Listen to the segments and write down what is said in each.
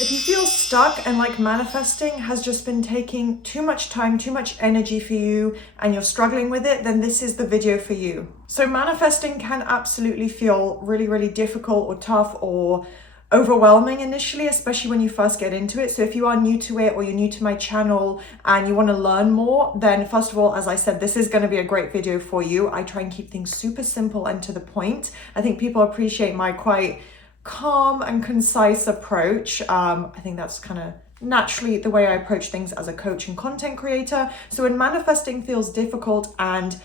If you feel stuck and like manifesting has just been taking too much time, too much energy for you, and you're struggling with it, then this is the video for you. So manifesting can absolutely feel really, really difficult or tough or overwhelming initially, especially when you first get into it. So if you are new to it or you're new to my channel and you want to learn more, then first of all, as I said, this is going to be a great video for you. I try and keep things super simple and to the point. I think people appreciate my quite calm and concise approach. I think that's kind of naturally the way I approach things as a coach and content creator. So when manifesting feels difficult and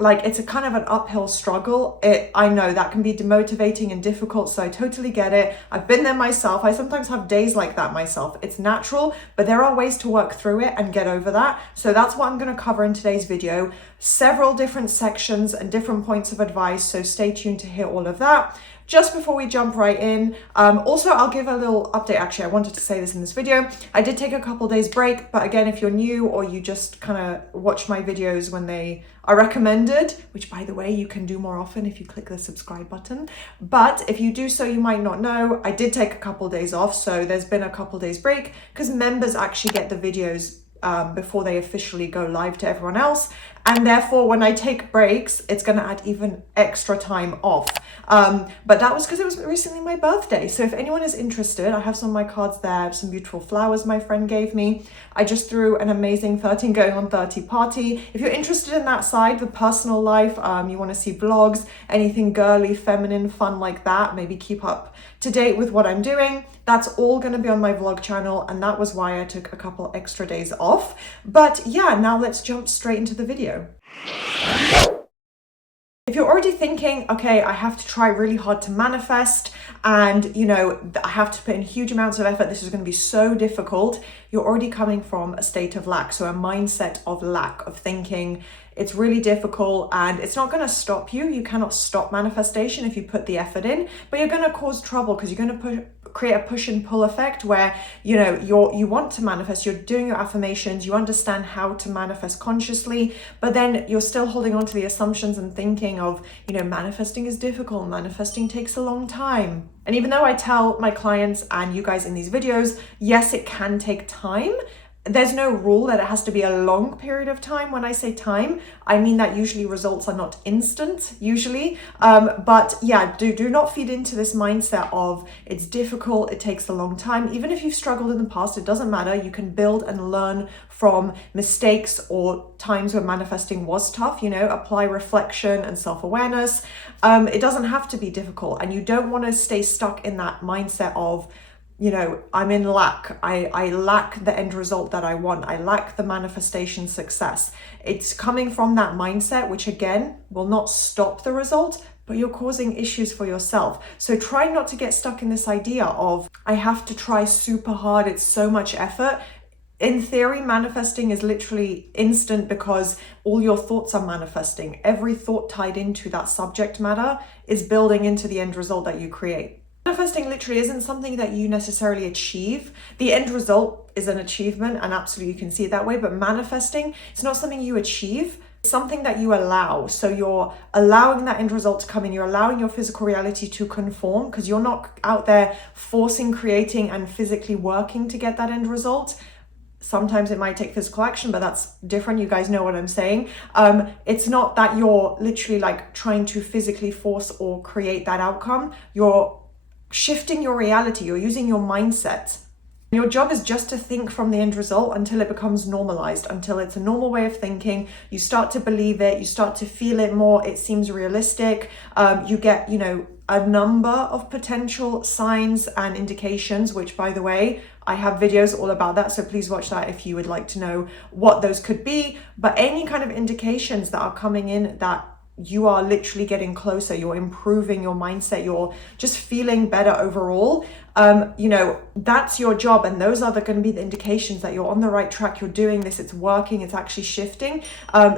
like it's a kind of an uphill struggle, I know that can be demotivating and difficult, so I totally get it. I've been there myself. I sometimes have days like that myself. It's natural, but there are ways to work through it and get over that. So that's what I'm going to cover in today's video. Several different sections and different points of advice, so stay tuned to hear all of that. Just before we jump right in, also I'll give a little update. Actually, I wanted to say this in this video. I did take a couple days break, but again, if you're new or you just kind of watch my videos when they are recommended, which by the way, you can do more often if you click the subscribe button. But if you do so, you might not know, I did take a couple days off. So there's been a couple days break because members actually get the videos before they officially go live to everyone else. And therefore, when I take breaks, it's going to add even extra time off. But that was because it was recently my birthday. So if anyone is interested, I have some of my cards there, some beautiful flowers my friend gave me. I just threw an amazing 13 going on 30 party. If you're interested in that side, the personal life, you want to see vlogs, anything girly, feminine, fun like that, maybe keep up to date with what I'm doing, that's all going to be on my vlog channel. And that was why I took a couple extra days off. But yeah, now let's jump straight into the video. If you're already thinking, okay, I have to try really hard to manifest and, you know, I have to put in huge amounts of effort, this is going to be so difficult, you're already coming from a state of lack. So a mindset of lack, of thinking it's really difficult and it's not going to stop you. You cannot stop manifestation if you put the effort in, but you're going to cause trouble because you're going to create a push and pull effect where, you know, you want to manifest, you're doing your affirmations, you understand how to manifest consciously, but then you're still holding on to the assumptions and thinking of, you know, manifesting is difficult, manifesting takes a long time. And even though I tell my clients and you guys in these videos, yes, it can take time, there's no rule that it has to be a long period of time. When I say time, I mean that usually results are not instant, usually. But yeah, do not feed into this mindset of it's difficult, it takes a long time. Even if you've struggled in the past, it doesn't matter. You can build and learn from mistakes or times where manifesting was tough, you know, apply reflection and self-awareness. It doesn't have to be difficult, and you don't want to stay stuck in that mindset of, you know, I'm in lack. I lack the end result that I want. I lack the manifestation success. It's coming from that mindset, which again, will not stop the result, but you're causing issues for yourself. So try not to get stuck in this idea of, I have to try super hard. It's so much effort. In theory, manifesting is literally instant because all your thoughts are manifesting. Every thought tied into that subject matter is building into the end result that you create. Manifesting literally isn't something that you necessarily achieve. The end result is an achievement, and absolutely you can see it that way, but manifesting, it's not something you achieve, it's something that you allow. So you're allowing that end result to come in, you're allowing your physical reality to conform because you're not out there forcing, creating, and physically working to get that end result. Sometimes it might take physical action, but that's different. You guys know what I'm saying. It's not that you're literally like trying to physically force or create that outcome. You're shifting your reality, you're using your mindset. Your job is just to think from the end result until it becomes normalized, until it's a normal way of thinking. You start to believe it, you start to feel it more, it seems realistic. You get, you know, a number of potential signs and indications, which by the way, I have videos all about that. So please watch that if you would like to know what those could be. But any kind of indications that are coming in that you are literally getting closer, you're improving your mindset, you're just feeling better overall, you know, that's your job. And those are going to be the indications that you're on the right track, you're doing this, it's working, it's actually shifting.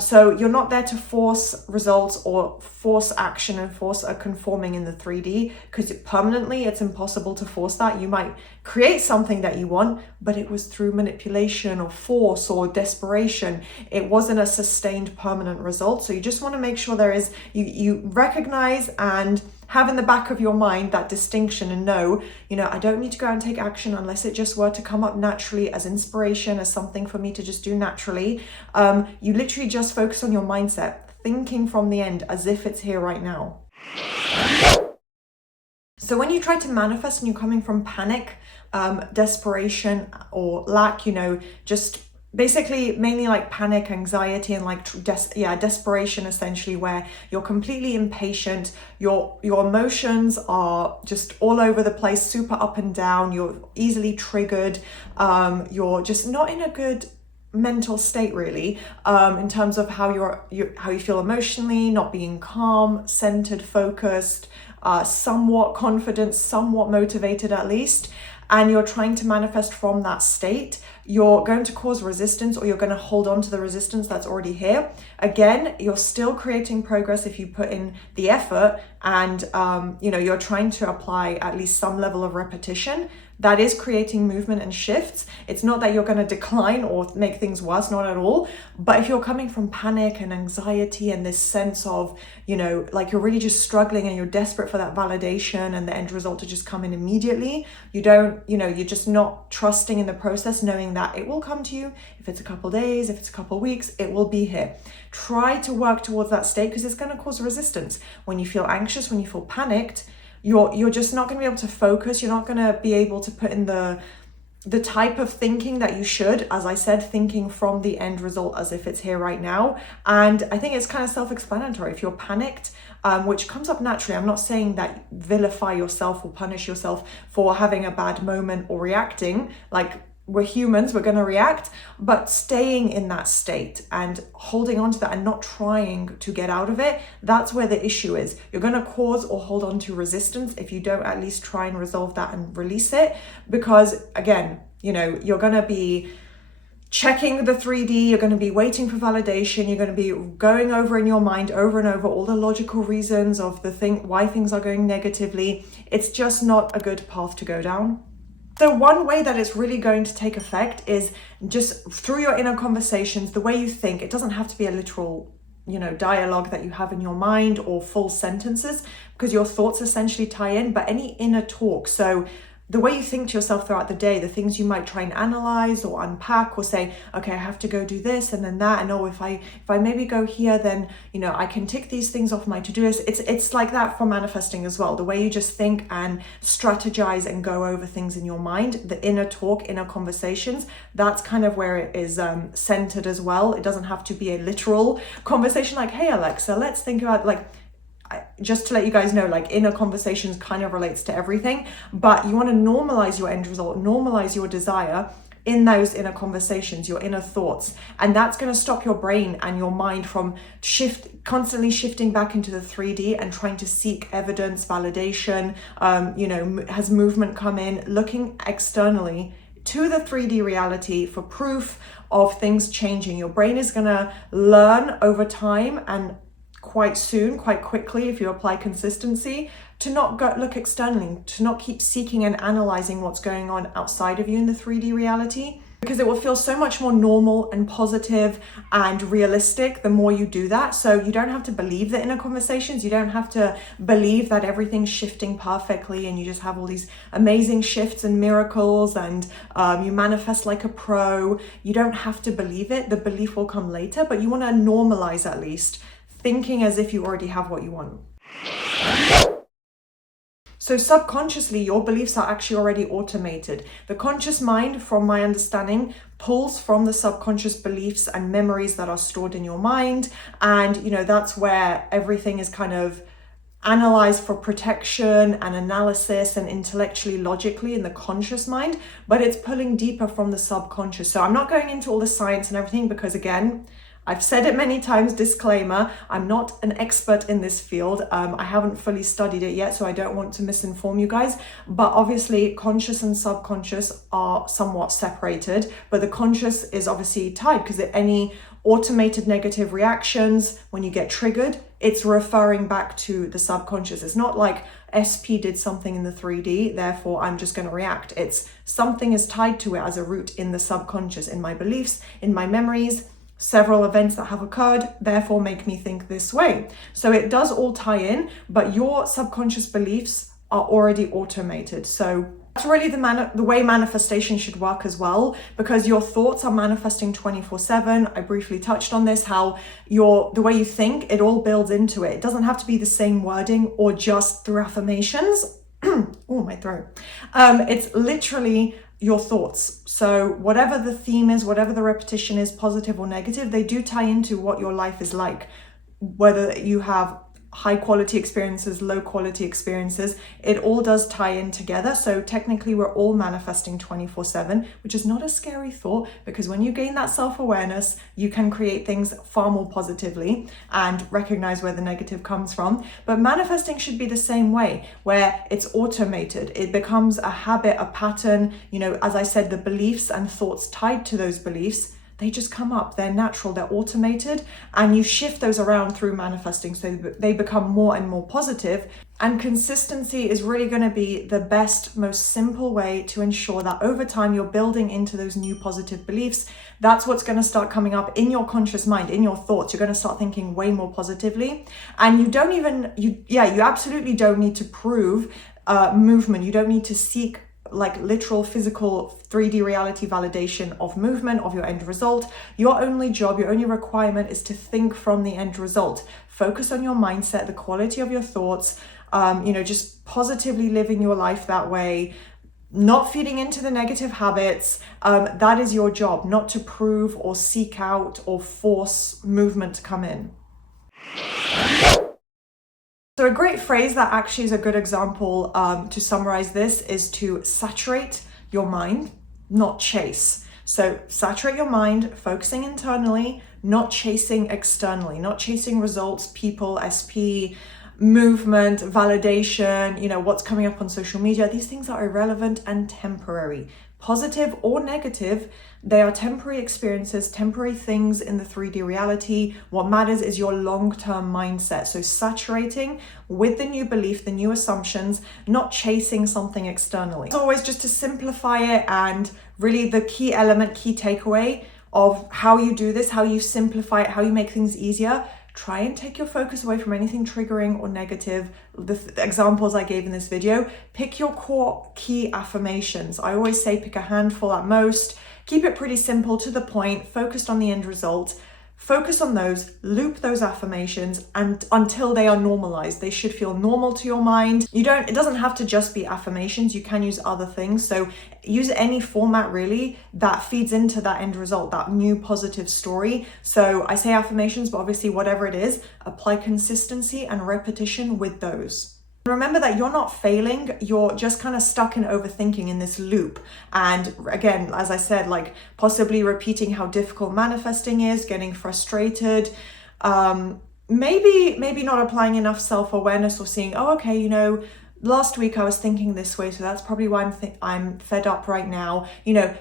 So you're not there to force results or force action and force a conforming in the 3D, because permanently it's impossible to force that. You might create something that you want, but it was through manipulation or force or desperation. It wasn't a sustained permanent result. So you just want to make sure there is, you recognize and have in the back of your mind that distinction and know, I don't need to go out and take action unless it just were to come up naturally as inspiration, as something for me to just do naturally. You literally just focus on your mindset, thinking from the end as if it's here right now. So when you try to manifest and you're coming from panic, desperation or lack, just basically mainly like panic, anxiety, and like desperation, essentially, where you're completely impatient, your emotions are just all over the place, super up and down, you're easily triggered, you're just not in a good mental state, really, in terms of how you feel emotionally, not being calm, centered, focused, somewhat confident, somewhat motivated at least, and you're trying to manifest from that state, you're going to cause resistance, or you're going to hold on to the resistance that's already here. Again, you're still creating progress if you put in the effort, and you're trying to apply at least some level of repetition. That is creating movement and shifts. It's not that you're going to decline or make things worse, not at all. But if you're coming from panic and anxiety and this sense of, like you're really just struggling and you're desperate for that validation and the end result to just come in immediately, you're just not trusting in the process, knowing that it will come to you. If it's a couple days, if it's a couple weeks, it will be here. Try to work towards that state, because it's going to cause resistance. When you feel anxious, when you feel panicked, you're just not going to be able to focus. You're not going to be able to put in the type of thinking that you should, as I said, thinking from the end result as if it's here right now. And I think it's kind of self-explanatory. If you're panicked, which comes up naturally, I'm not saying that vilify yourself or punish yourself for having a bad moment or reacting. Like, we're humans, we're going to react, but staying in that state and holding on to that and not trying to get out of it, that's where the issue is. You're going to cause or hold on to resistance if you don't at least try and resolve that and release it. Because again, you're going to be checking the 3D, you're going to be waiting for validation, you're going to be going over in your mind over and over all the logical reasons of why things are going negatively. It's just not a good path to go down. So one way that it's really going to take effect is just through your inner conversations, the way you think. It doesn't have to be a literal, dialogue that you have in your mind or full sentences, because your thoughts essentially tie in, but any inner talk. So the way you think to yourself throughout the day, the things you might try and analyze or unpack, or say, okay, I have to go do this and then that, and if I maybe go here, then I can tick these things off my to-do list. It's like that for manifesting as well. The way you just think and strategize and go over things in your mind, the inner talk, inner conversations, that's kind of where it is centered as well. It doesn't have to be a literal conversation like, hey Alexa, let's think about, like, just to let you guys know, like, inner conversations kind of relates to everything, but you want to normalize your end result, normalize your desire in those inner conversations, your inner thoughts. And that's going to stop your brain and your mind from constantly shifting back into the 3D and trying to seek evidence, validation, has movement come in, looking externally to the 3D reality for proof of things changing. Your brain is going to learn over time, and quite soon, quite quickly, if you apply consistency, to not look externally, to not keep seeking and analyzing what's going on outside of you in the 3D reality, because it will feel so much more normal and positive and realistic the more you do that. So you don't have to believe the inner conversations. You don't have to believe that everything's shifting perfectly and you just have all these amazing shifts and miracles and you manifest like a pro. You don't have to believe it. The belief will come later, but you want to normalize at least thinking as if you already have what you want. So subconsciously, your beliefs are actually already automated. The conscious mind, from my understanding, pulls from the subconscious beliefs and memories that are stored in your mind. And, that's where everything is kind of analyzed for protection and analysis and intellectually, logically in the conscious mind, but it's pulling deeper from the subconscious. So I'm not going into all the science and everything because, again, I've said it many times, disclaimer, I'm not an expert in this field. I haven't fully studied it yet, so I don't want to misinform you guys. But obviously, conscious and subconscious are somewhat separated, but the conscious is obviously tied because any automated negative reactions, when you get triggered, it's referring back to the subconscious. It's not like SP did something in the 3D, therefore I'm just going to react. It's something is tied to it as a root in the subconscious, in my beliefs, in my memories. several events that have occurred, therefore make me think this way. So it does all tie in, but your subconscious beliefs are already automated. So that's really the way manifestation should work as well, because your thoughts are manifesting 24/7. I briefly touched on this, how the way you think, it all builds into it. It doesn't have to be the same wording or just through affirmations. Oh, my throat. It's literally your thoughts. So whatever the theme is, whatever the repetition is, positive or negative, they do tie into what your life is like. Whether you have high quality experiences, low quality experiences, it all does tie in together. So technically we're all manifesting 24/7, which is not a scary thought, because when you gain that self-awareness, you can create things far more positively and recognize where the negative comes from. But manifesting should be the same way, where it's automated. It becomes a habit, a pattern. You know, as I said, the beliefs and thoughts tied to those beliefs, they just come up, they're natural, they're automated, and you shift those around through manifesting so they become more and more positive. And consistency is really going to be the best, most simple way to ensure that over time you're building into those new positive beliefs. That's what's going to start coming up in your conscious mind, in your thoughts. You're going to start thinking way more positively. And you absolutely don't need to prove movement. You don't need to seek like literal physical 3D reality validation of movement, of your end result. Your only job, your only requirement is to think from the end result. Focus on your mindset, the quality of your thoughts, just positively living your life that way, not feeding into the negative habits. That is your job, not to prove or seek out or force movement to come in. So a great phrase that actually is a good example to summarize this is to saturate your mind, not chase. So saturate your mind, focusing internally, not chasing externally, not chasing results, people, SP, movement, validation, what's coming up on social media. These things are irrelevant and temporary. Positive or negative, they are temporary experiences, temporary things in the 3D reality. What matters is your long-term mindset. So saturating with the new belief, the new assumptions, not chasing something externally. As always, just to simplify it, and really the key element, key takeaway of how you do this, how you simplify it, how you make things easier. Try and take your focus away from anything triggering or negative. The examples I gave in this video, pick your core key affirmations. I always say pick a handful at most. Keep it pretty simple, to the point, focused on the end result. Focus on those, loop those affirmations, and until they are normalized. They should feel normal to your mind. It doesn't have to just be affirmations. You can use other things. So use any format really that feeds into that end result, that new positive story. So I say affirmations, but obviously whatever it is, apply consistency and repetition with those. Remember that you're not failing, you're just kind of stuck in overthinking in this loop. And again, as I said, like possibly repeating how difficult manifesting is, getting frustrated, maybe not applying enough self-awareness, or seeing, oh, okay, last week I was thinking this way, so that's probably why I'm fed up right now.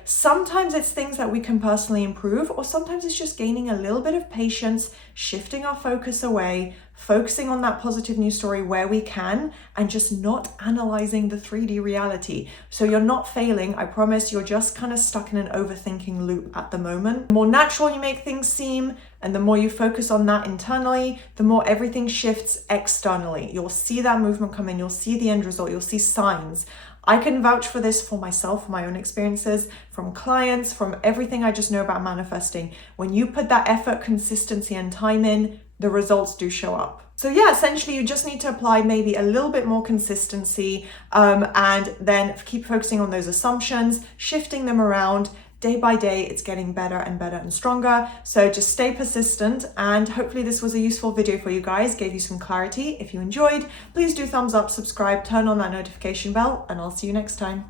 Sometimes it's things that we can personally improve, or sometimes it's just gaining a little bit of patience, shifting our focus away, focusing on that positive news story where we can, and just not analyzing the 3D reality. So you're not failing, I promise. You're just kind of stuck in an overthinking loop at the moment. The more natural you make things seem, and the more you focus on that internally, the more everything shifts externally. You'll see that movement come in, you'll see the end result, you'll see signs. I can vouch for this for myself, for my own experiences, from clients, from everything I just know about manifesting. When you put that effort, consistency, and time in, the results do show up. So yeah, essentially you just need to apply maybe a little bit more consistency, and then keep focusing on those assumptions, shifting them around. Day by day, it's getting better and better and stronger. So just stay persistent, and hopefully this was a useful video for you guys, gave you some clarity. If you enjoyed, please do thumbs up, subscribe, turn on that notification bell, and I'll see you next time.